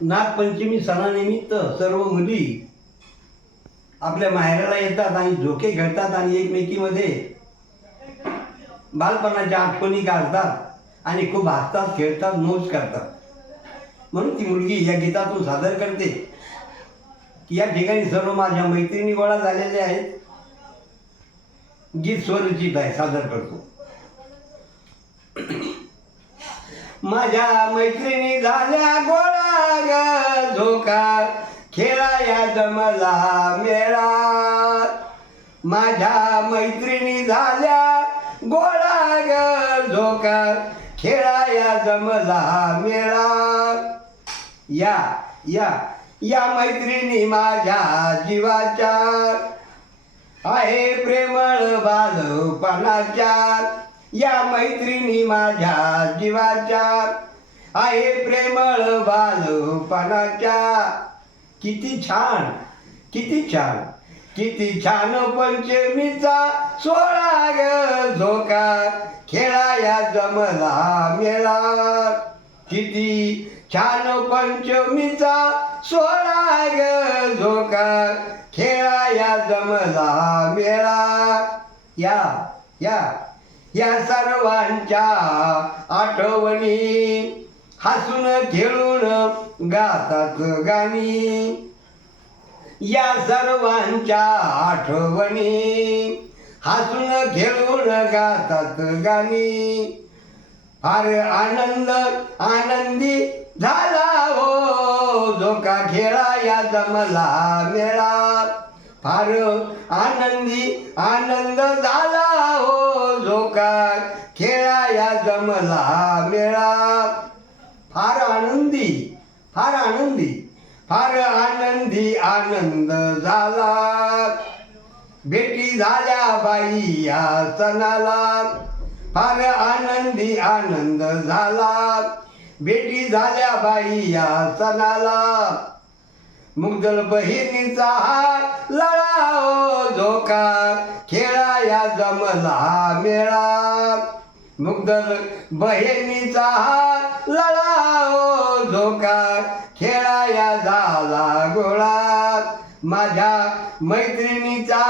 नागपंचमी सणानिमित्त सर्व मुली आपल्या माहेराला येतात आणि झोके खेळतात आणि एकमेकीमध्ये बालपणाच्या आठवणी काढतात आणि खूप हसतात खेळतात मौज करतात. म्हणून ती मुलगी या गीतातून सादर करते की या ठिकाणी सर्व माझ्या मैत्रिणी गोळा झालेल्या आहेत. गीत स्वरचित आहे सादर करतो. माझ्या मैत्रिणी झाल्या गोळा ग झोका खेळाया जमला मेळा. माझ्या मैत्रिणी झाल्या गोळा ग झोका खेळाया जमला मेळा. या या या मैत्रिणी माझ्या जीवाच्या. आहे प्रेमळ बालपणाच्या. या मैत्रिणी माझ्या जीवाच्या. आहे प्रेमळ बालपणाच्या किती छान किती छान किती छान पंचमीचा सोळा ग झोका. खेळाया जमला मेळा किती छान पंचमीचा सोळा ग झोका. खेळाया जमला मेळा या या या सर्वांच्या आठवणी. हसून खेळून गातात गाणी. या सर्वांच्या आठवणी. हसून खेळून गातात गाणी. फार आनंद आनंदी झाला हो झोका खेळाया जमला मेळा. फार आनंदी आनंद झाला हो झोका खेळाया जमला मेळा. फार आनंदी फार आनंदी फार आनंदी आनंद झाला. भेटी झाल्या बाई या सणाला. फार आनंदी आनंद झाला. भेटी झाल्या बाई या सणाला. मुगदल बहिणीचा हा लळा ओ झोका. खेळाया जमला मेळा. मुग्ध बहिणीचा हा झोका खेळाया झाला गोळा माझ्या मैत्रिणीचा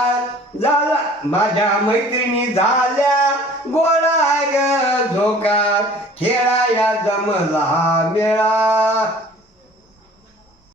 झाला माझ्या मैत्रिणी झाल्या गोळा ग झोका खेळाया जमला मेळा